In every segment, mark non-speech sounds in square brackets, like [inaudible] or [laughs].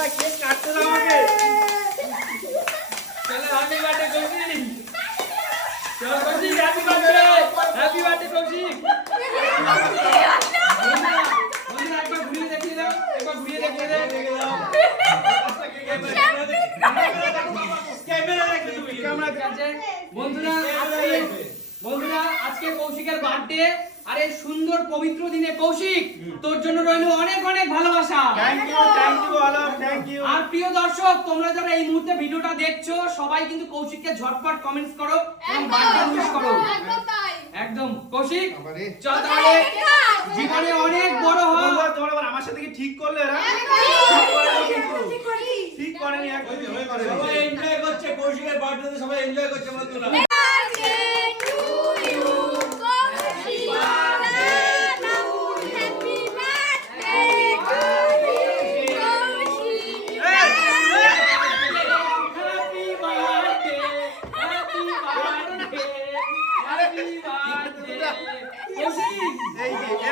বাবা কেক কাটতে দাও আমাকে চলো হ্যাপি বার্থডে কৌশিক চলো Kaushik happy birthday happy birthday Kaushik কৌশিকের birthday আর এই সুন্দর পবিত্র দিনে কৌশিক তোর জন্য রইল অনেক অনেক ভালোবাসা। থ্যাংক ইউ থ্যাংক ইউ আলাপ থ্যাংক ইউ আর প্রিয় দর্শক তোমরা যারা এই মুহূর্তে ভিডিওটা দেখছ সবাই কিন্তু কৌশিককে ঝটপট কমেন্টস করো এবং বার্থডে উইশ করো। একদম কৌশিক চল তাহলে। জীবনে অনেক বড় হ। তোমরা আবার আমার সাথে কি ঠিক করলে এরা ঠিক করেনি একদম হয়ে করে সবাই এনজয় করছে কৌশিকের বার্থডেতে সবাই এনজয় করছে বন্ধুরা। এই যে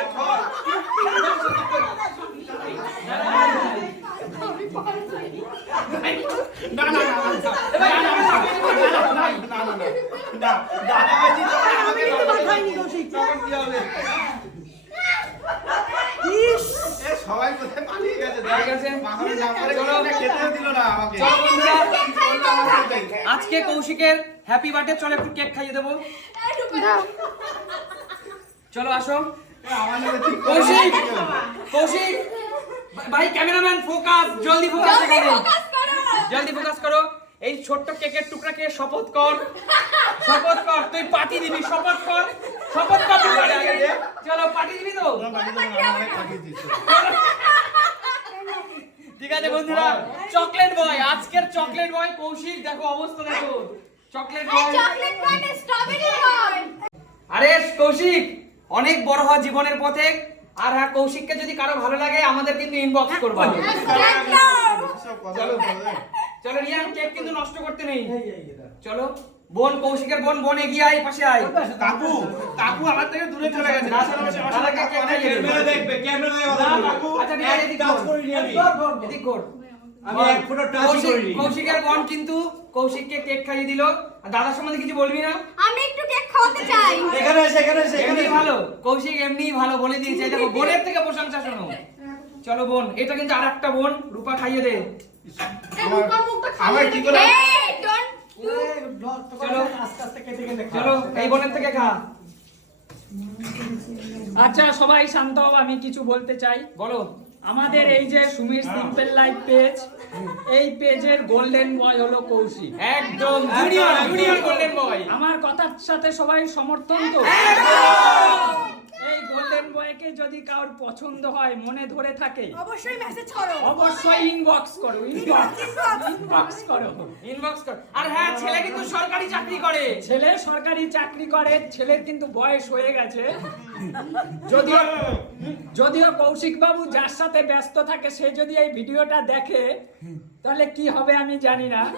সবাই কোথায় পালিয়ে আজকে কৌশিকের হ্যাপি বার্থডে চলো একটু কেক খাইয়ে দেবো। চলো আসো। কৌশিক কৌশিক ভাই ক্যামেরাম্যান ফোকাস জলদি ফোকাস জলদি ফোকাস করো। এই ছোট্ট কেকের টুকরা টুকরাকে শপথ কর। শপথ কর তুই পার্টি দিবি শপথ কর। শপথ কর। চলো পার্টি দিবি তো তোমরা বাড়ি যাও না, আমাকে খাইয়ে দিচ্ছ। ঠিক আছে বন্ধুরা চকলেট বয় আজকের চকলেট বয় কৌশিক দেখো অবস্থা দেখো। Chocolate boy chocolate boy strawberry boy আরে কৌশিক অনেক বড় হওয়া জীবনের পথে। আর হ্যাঁ কৌশিককে যদি কারও ভালো লাগে আমাদের কিন্তু ইনবক্স করবা। চলো কথা বলে। চলো রিয়ান কেক কিন্তু নষ্ট করতে নেই। চলো। বোন কৌশিকের বোন বোন এগিয়ে আয় পাশে আয়। কাকু কাকু আমার থেকে দূরে চলে গেছে। না, ক্যামেরা করে। দেখবে ক্যামেরায় না, কাকু, আচ্ছা টাচ কর। করিনি আমি। এদিক কর আমি এক ফোঁটা কৌশিক করিনি। কৌশিকের বোন কিন্তু কৌশিককে কেক খাইয়ে দিল। আর দাদার সম্বন্ধে কিছু বলবি না? আমি একটু কেক খাওয়াতে চাই। এখানে এসে এখানে এসে এখানে ভালো। কৌশিক এমনি ভালো বলে দিয়েছে। এই দেখো বোনের থেকে প্রশংসা শোনো। চলো বোন এটা কিন্তু আরেকটা বোন। রূপা খাইয়ে দে। আমার- কি করে চলো চলো এই বোনের থেকে খা। আচ্ছা সবাই শান্ত হও আমি কিছু বলতে চাই। বলো আমাদের এই যে সুমির সিম্পল লাইফ পেজ এই পেজের গোল্ডেন বয় হলো কৌশিক। একদম। জুনিয়র জুনিয়র গোল্ডেন বয় আমার কথার সাথে সবাই সমর্থন তো? যদি কারোর পছন্দ হয় মনে ধরে থাকে অবশ্যই মেসেজ করো। অবশ্যই ইনবক্স করো ইনবক্স ইনবক্স করো। ইনবক্স কর। আর হ্যাঁ ছেলে কিন্তু সরকারি চাকরি করে। ছেলে সরকারি চাকরি করে ছেলের কিন্তু বয়স হয়ে গেছে। যদিও যদিও কৌশিক বাবু যার সাথে ব্যস্ত থাকে সে যদি এই ভিডিওটা দেখে তাহলে কি হবে আমি জানি না। [laughs]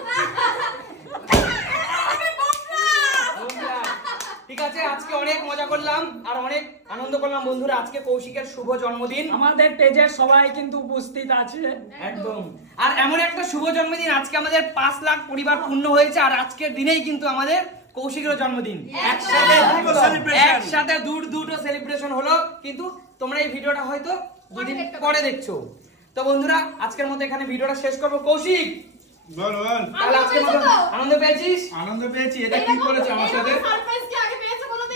ঠিক আছে আজকে অনেক মজা করলাম আর অনেক আনন্দ করলাম। বন্ধুরা আজকে কৌশিকের শুভ জন্মদিন। আমাদের পেজের সবাই কিন্তু উপস্থিত আছে। একদম। আর এমন একটা শুভ জন্মদিন আজকে আমাদের পাঁচ লাখ পরিবার পূর্ণ হয়েছে আর আজকের দিনেই কিন্তু আমাদের কৌশিকের জন্মদিন। একসাথে দুটো। একসাথে দূর দুটো সেলিব্রেশন হলো কিন্তু তোমরা এই ভিডিওটা হয়তো দুদিন পরে দেখছ। তো বন্ধুরা আজকের মতো এখানে ভিডিওটা শেষ করব। কৌশিক বল বল। তাহলে আজকের মতো আনন্দ পেয়েছিস? আনন্দ পেয়েছি এটা কি করেছে আমার সাথে?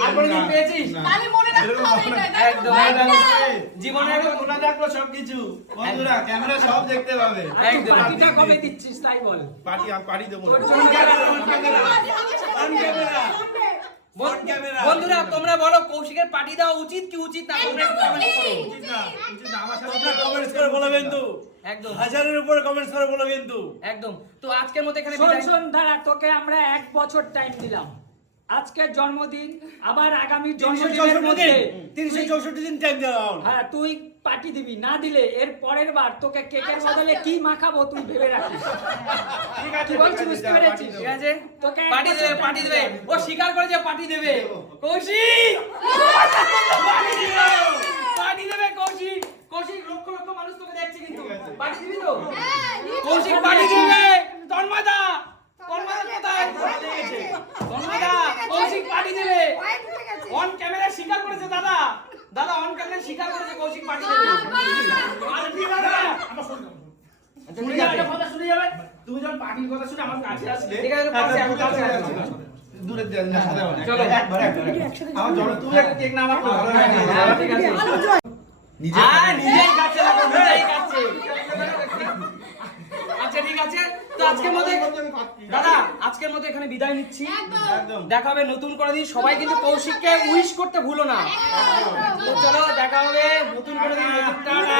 আর কোনোদিন পেয়েছিস? তাহলে মনে রাখতে হবে একদম, তোমার একদম। একটা- জীবনের জীবনের মনে রাখল সবকিছু। বন্ধুরা ক্যামেরা সব দেখতে পাবে। একদম। পার্টিটা কবে দিচ্ছিস। তাই বল। পার্টি পার্টি দেবো তোর না। জন্য On camera। বন- ক্যামেরা। বন্ধুরা তোমরা বলো কৌশিকের পার্টি দেওয়া উচিত কি উচিত না? করে। বলো কিন্তু। একদম। হাজারের উপরে কমেন্টস করে বলো কিন্তু। একদম। তো আজকের মতো এখানে শোন শোন দাঁড়া তোকে আমরা এক বছর টাইম দিলাম। আজকের জন্মদিন আবার আগামী জন্মদিনের মধ্যে। তিনশো চৌষট্টি দিন টাইম দেওয়া হলো। হ্যাঁ তুই পার্টি দিবি না দিলে এর পরের বার তোকে কেকের বদলে কি মাখাবো তুই ভেবে রাখিস। ঠিক আছে কি বলছি বুঝতে যা, পেরেছিস? ঠিক আছে তোকে পার্টি দেবে পার্টি দেবে। ও স্বীকার করেছে পার্টি দেবে। কৌশিক পার্টি দিবে। পার্টি দেবে কৌশিক কৌশিক লক্ষ লক্ষ মানুষ তোকে দেখছে কিন্তু। পার্টি দিবি তো? হ্যাঁ, কৌশিক পার্টি দিবে। তন্ময়দা আমাকে স্বীকার করেছে কৌশিক পার্টি শুনে যাবে কথা শুনে যাবে? তুমি যখন পার্টির কথা শুনে আমার কাছে আসলে ঠিক আছে কাছে আমি কাছে আসছি দূরে দেন না সাথে চলো একবার একবার। আমার জল তুমি একটা কেক না আমার ভালো লাগে হ্যাঁ, হ্যাঁ, ঠিক আছে। নিজে নিজেই কাছে। লাগো হ্যাঁ। নিজেই কাছে। আচ্ছা ঠিক আছে। আজকের মতো দাদা আজকের মতো এখানে বিদায় নিচ্ছি। একদম। দেখা হবে নতুন করে দিন। সবাই কিন্তু কৌশিককে উইশ করতে ভুলো না। তো চলো দেখা হবে নতুন করে দিন। টাটা।